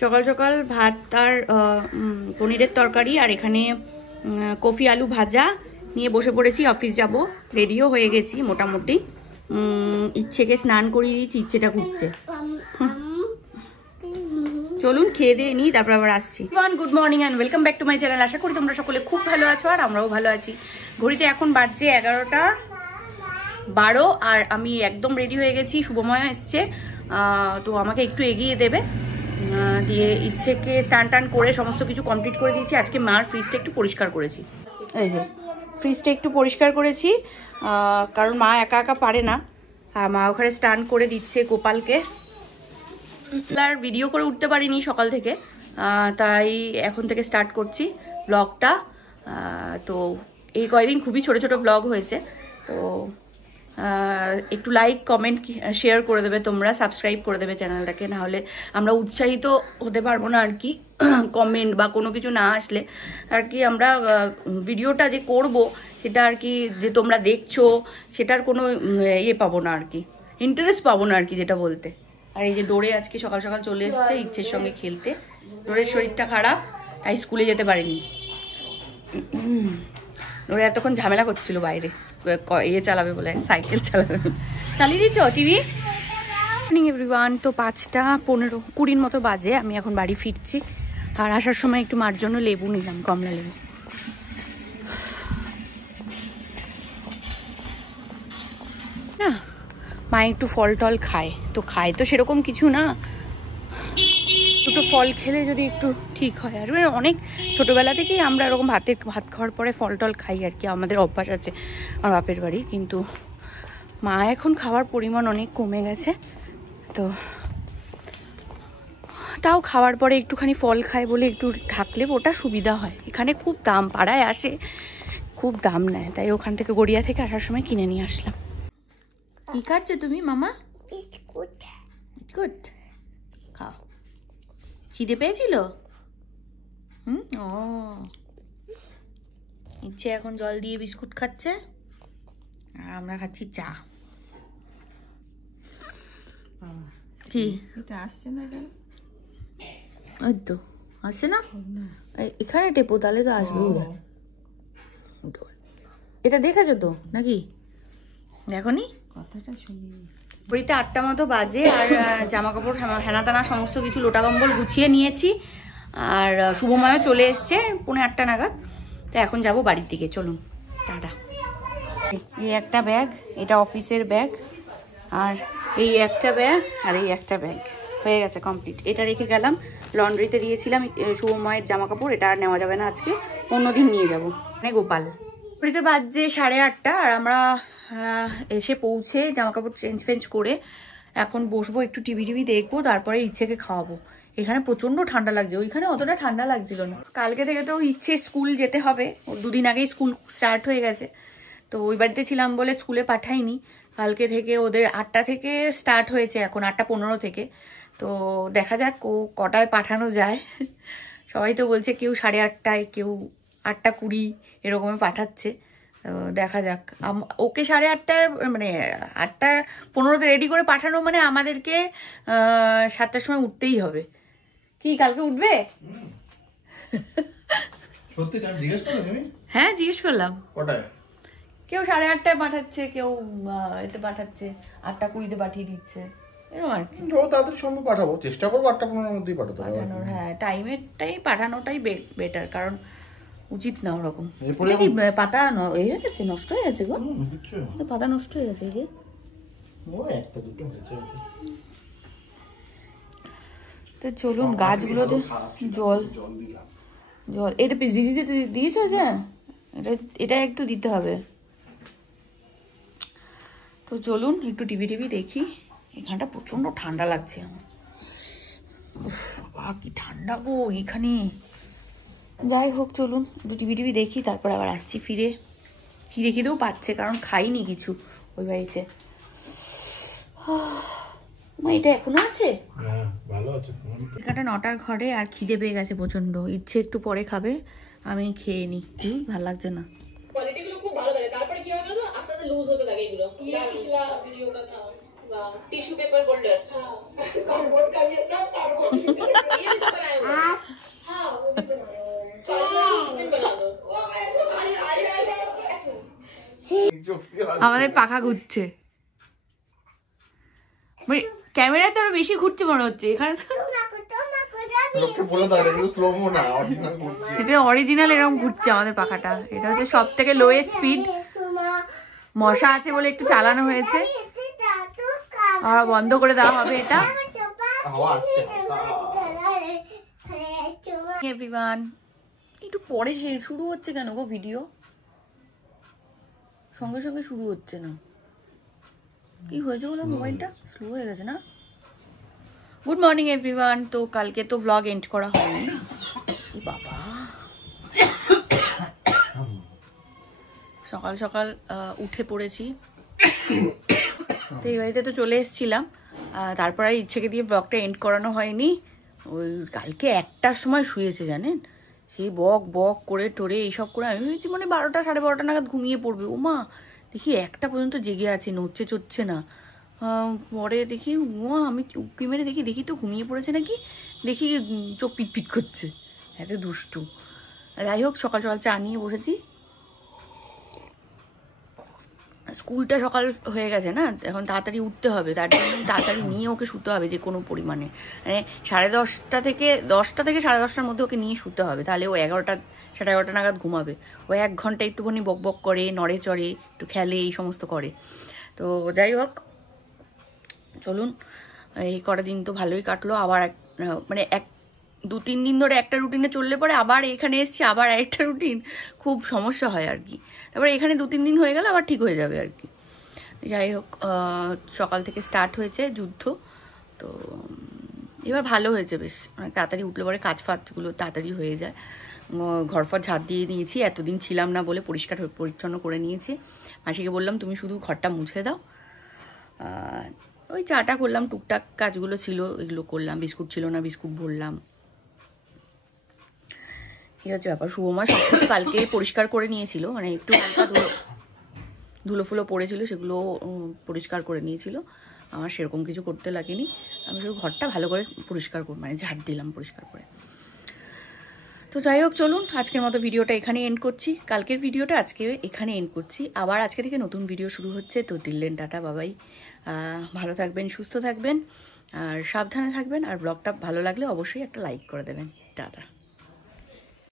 সকাল সকাল ভাত আর পনিরের তরকারি আর এখানে কফি আলু ভাজা নিয়ে বসে পড়েছি। অফিস যাব, রেডিও হয়ে গেছি মোটামুটি। ইচ্ছেকে স্নান করিয়ে দিয়েছি, ইচ্ছেটা ঘুরছে। চলুন খেয়ে দিয়ে নিই, তারপর আবার আসছি। Good morning and welcome back to my channel. আশা করি তোমরা সকলে খুব ভালো আছো আর আমরাও ভালো আছি। ঘড়িতে এখন বাজছে 11:12 আর আমি একদম রেডি হয়ে গেছি। শুভময় এসছে, তো আমাকে একটু এগিয়ে দেবে। দিয়ে ইচ্ছেকে স্নান টান করে সমস্ত কিছু কমপ্লিট করে দিয়েছি। আজকে মার ফ্রিজটা একটু পরিষ্কার করেছি। এই যে ফ্রিজটা একটু পরিষ্কার করেছি, কারণ মা একা একা পারে না। মা ওখানে স্নান করে দিচ্ছে গোপালকে। আর ভিডিও করে উঠতে পারিনি সকাল থেকে, তাই এখন থেকে স্টার্ট করছি ব্লগটা। তো এই কয়েকদিন খুবই ছোট ছোট ব্লগ হয়েছে, তো একটু লাইক কমেন্ট শেয়ার করে দেবে তোমরা, সাবস্ক্রাইব করে দেবে চ্যানেলটাকে, নাহলে আমরা উৎসাহিত হতে পারবো না আর কি। কমেন্ট বা কোনো কিছু না আসলে আর কি আমরা ভিডিওটা যে করব সেটা আর কি, যে তোমরা দেখছো সেটার কোনো ইয়ে পাবো না আর কি, ইন্টারেস্ট পাবো না আর কি যেটা বলতে। আর এই যে ডোরে আজকে সকাল সকাল চলে এসছে ইচ্ছের সঙ্গে খেলতে। ডোরের শরীরটা খারাপ, তাই স্কুলে যেতে পারিনি। ডোরে এতক্ষণ ঝামেলা করছিল বাইরে, ইয়ে চালাবে বলে, সাইকেল চালাবে। চালিয়ে দিচ্ছ টিভি? Morning everyone. তো 5:15-20 মতো বাজে, আমি এখন বাড়ি ফিরছি। আর আসার সময় একটু মার জন্য লেবু নিলাম, কমলা লেবু। না, মা একটু ফল টল খায়, তো খায় তো সেরকম কিছু না, দুটো ফল খেলে যদি একটু ঠিক হয়। আর অনেক ছোটোবেলা থেকেই আমরা এরকম ভাত খাওয়ার পরে ফল টল খাই আর কি, আমাদের অভ্যাস আছে আমার বাপের বাড়ি। কিন্তু মা এখন খাওয়ার পরিমাণ অনেক কমে গেছে, তো তাও খাওয়ার পরে একটুখানি ফল খায় বলে একটু ঢাকলে ওটা সুবিধা হয়। এখানে খুব দাম, পাড়ায় আসে খুব দাম নেয়, তাই ওখান থেকে গড়িয়া থেকে আসার সময় কিনে নিয়ে আসলাম। কি খাচ্ছ তুমি মামা? বিস্কুট। বিস্কুট খাও। খিদে পেয়েছিল? ও, ইচ্ছে এখন জল দিয়ে বিস্কুট খাচ্ছে আর আমরা খাচ্ছি চা। কি এটা আসছে না কেন? ওই তো আসছে না, এখানে টেপো তাহলে তো আসবে। এটা দেখেছো তো নাকি? দেখোনি? কথাটা শুনি। ঘড়িতে 8টা মতো বাজে আর জামা কাপড় হেনা টানা সমস্ত কিছু লোটা কম্বল গুছিয়ে নিয়েছি। আর শুভময়ও চলে এসছে 7:45 নাগাদ। তো এখন যাব বাড়ির দিকে, চলুন টাটা। এই একটা ব্যাগ, এটা অফিসের ব্যাগ, আর এই একটা ব্যাগ, আর এই একটা ব্যাগ হয়ে গেছে কমপ্লিট। এটা রেখে গেলাম, লন্ড্রিতে দিয়েছিলাম শুভময়ের জামা কাপড়, এটা আর নেওয়া যাবে না আজকে, অন্যদিন নিয়ে যাবো। মানে গোপাল। ঘড়িতে বাজছে 8:30 আর আমরা এসে পৌঁছে জামা কাপড় চেঞ্জ করে এখন বসবো, একটু টিভি দেখবো, তারপরে ইচ্ছেকে খাওয়াবো। এখানে প্রচন্ড ঠান্ডা লাগছে, ওইখানে অতটা ঠান্ডা লাগছিল না। কালকে থেকে তো ইচ্ছে স্কুল যেতে হবে, ওর 2 দিন আগেই স্কুল স্টার্ট হয়ে গেছে। তো ওই বাড়িতে ছিলাম বলে স্কুলে পাঠাইনি। কালকে থেকে ওদের 8টা থেকে স্টার্ট হয়েছে, এখন 8:15 থেকে। তো দেখা যাক কটায় পাঠানো যায়। সবাই তো বলছে কেউ 8:30, কেউ 8:20 এরকমই পাঠাচ্ছে। তো দেখা যাক। ওকে 8:30 মানে 8:15 রেডি করে পাঠানো মানে আমাদেরকে 7টার সময় উঠতেই হবে। কি কালকে উঠবে? হ্যাঁ জিজ্ঞেস করলাম। কেউ 8:30 পাঠাচ্ছে, কেউ এতে পাঠাচ্ছে 8:20 পাঠিয়ে দিচ্ছে, এরকম আর কি। তাড়াতাড়ি সম্ভব পাঠাবো, চেষ্টা করবো 8:15 মধ্যেই পাঠানোর। হ্যাঁ, টাইমেরটাই পাঠানোটাই বেটার, কারণ উচিত না ওরকম। পাতা হয়ে গেছে, নষ্ট হয়ে গেছে গো, পাতা নষ্ট হয়ে গেছে। যে তো চলুন গাছগুলোতে জল এটা জিজিতে দিয়েছো? এটা একটু দিতে হবে। তো চলুন একটু টিভি দেখি। এখানটা প্রচন্ড ঠান্ডা লাগছে আমার, কি ঠান্ডা গো এখানে। যাই হোক চলুন একটু টিভি দেখি, তারপর আবার আসছি ফিরে। কি খিদেও পাচ্ছে, কারণ খাইনি কিছু ওই বাড়িতে। এটা এখনো আছে, এখানটা 9টার ঘরে। আর খিদে পেয়ে গেছে প্রচন্ড, ইচ্ছে একটু পরে খাবে, আমি খেয়ে নি। ভালো লাগছে না। কোয়ালিটিগুলো খুব ভালো লাগে, তারপরে কি হয় জানো, আস্তে আস্তে লুজ হতে থাকে এগুলো। ये पिछला वीडियो का था, टिश्यू पेपर होल्डर, कार्डबोर्ड का ये सब कार्डबोर्ड। ये भी तो আমাদের পাখা ঘুরছে, মানে ক্যামেরায় তো আরো বেশি ঘুরছে মনে হচ্ছে, এখানে তো লোককে বলে দাও এগুলো স্লো মো না, অরিজিনাল করছে। এটা অরিজিনাল এরকম ঘুরছে আমাদের পাখাটা। এটা হচ্ছে সব থেকে লোয়েস্ট স্পিড, মশা আছে বলে একটু চালানো হয়েছে, আর বন্ধ করে দেওয়া হবে এটা। হাওয়া আসছে। এভরিওয়ান, একটু পরে শুরু হচ্ছে কেন গো ভিডিও? সঙ্গে সঙ্গে শুরু হচ্ছে না, কি হয়েছে বলো? মোবাইলটা স্লো হয়ে গেছে না? Good morning everyone. তো কালকে তো ভ্লগ এন্ড করা হয়নি, বাবা সকাল সকাল উঠে পড়েছি। তো এই বাড়িতে তো চলে এসেছিলাম, তারপর আর ইচ্ছেকে দিয়ে ব্লগটা এন্ড করানো হয়নি। ওই কালকে 1টার সময় শুয়েছে জানেন, সেই বক বক করে টোরে এইসব করে আমি ভেবেছি মানে 12টা সাড়ে 12টা নাগাদ ঘুমিয়ে পড়বে। ও মা, দেখি 1টা পর্যন্ত জেগে আছে, নড়ছে চড়ছে না। পরে দেখি আমি উঁকি মেরে দেখি তো ঘুমিয়ে পড়েছে নাকি, দেখি চোখ পিটপিট করছে, এত দুষ্টু। যাই হোক, সকাল সকাল চা নিয়ে বসেছি। স্কুলটা সকাল হয়ে গেছে না, এখন তাড়াতাড়ি উঠতে হবে, তার জন্য তাড়াতাড়ি নিয়ে ওকে শুতে হবে যে কোনো পরিমাণে, মানে 10:30 থেকে 10:30 মধ্যে ওকে নিয়ে শুতে হবে, তাহলে ও 11টা সাড়ে 11টা নাগাদ ঘুমাবে। ও 1 ঘন্টা একটুখানি বক বক করে, নড়ে চড়ে, একটু খেলে, এই সমস্ত করে। তো যাই হোক, চলুন, এই কটা দিন তো ভালোই কাটলো। আবার মানে 2-3 দিন ধরে একটা রুটিনে চললে পরে আবার এখানে এসছি, আবার একটা রুটিন, খুব সমস্যা হয় আর কি। তারপরে এখানে 2-3 দিন হয়ে গেলে আবার ঠিক হয়ে যাবে আর কি। যাই হোক, সকাল থেকে স্টার্ট হয়েছে যুদ্ধ, তো এবার ভালো হয়েছে বেশ, মানে তাড়াতাড়ি উঠলে পরে কাজ ফাজগুলো তাড়াতাড়ি হয়ে যায়। ঘরফর ঝাড় দিয়ে নিয়েছি, এতদিন ছিলাম না বলে পরিষ্কার পরিচ্ছন্ন করে নিয়েছি। মাসিকে বললাম তুমি শুধু ঘরটা মুছে দাও। ওই চাটা করলাম, টুকটাক কাজগুলো ছিল এগুলো করলাম, বিস্কুট ছিল না বিস্কুট ভরলাম, এই হচ্ছে ব্যাপার। শুভমা সব কিছু কালকে পরিষ্কার করে নিয়েছিল, মানে একটু ধুলো ফুলো পড়েছিল সেগুলো পরিষ্কার করে নিয়েছিল। আমার সেরকম কিছু করতে লাগেনি, আমি শুধু ঘরটা ভালো করে পরিষ্কার মানে ঝাড় দিলাম পরিষ্কার করে। তো যাই হোক, চলুন আজকের মতো ভিডিওটা এখানে এন্ড করছি, কালকের ভিডিওটা আজকে এখানে এন্ড করছি। আবার আজকে থেকে নতুন ভিডিও শুরু হচ্ছে। তো টিললেন টাটা, বাবাই, ভালো থাকবেন, সুস্থ থাকবেন, আর সাবধানে থাকবেন। আর ব্লগটা ভালো লাগলে অবশ্যই একটা লাইক করে দেবেন। টাটা।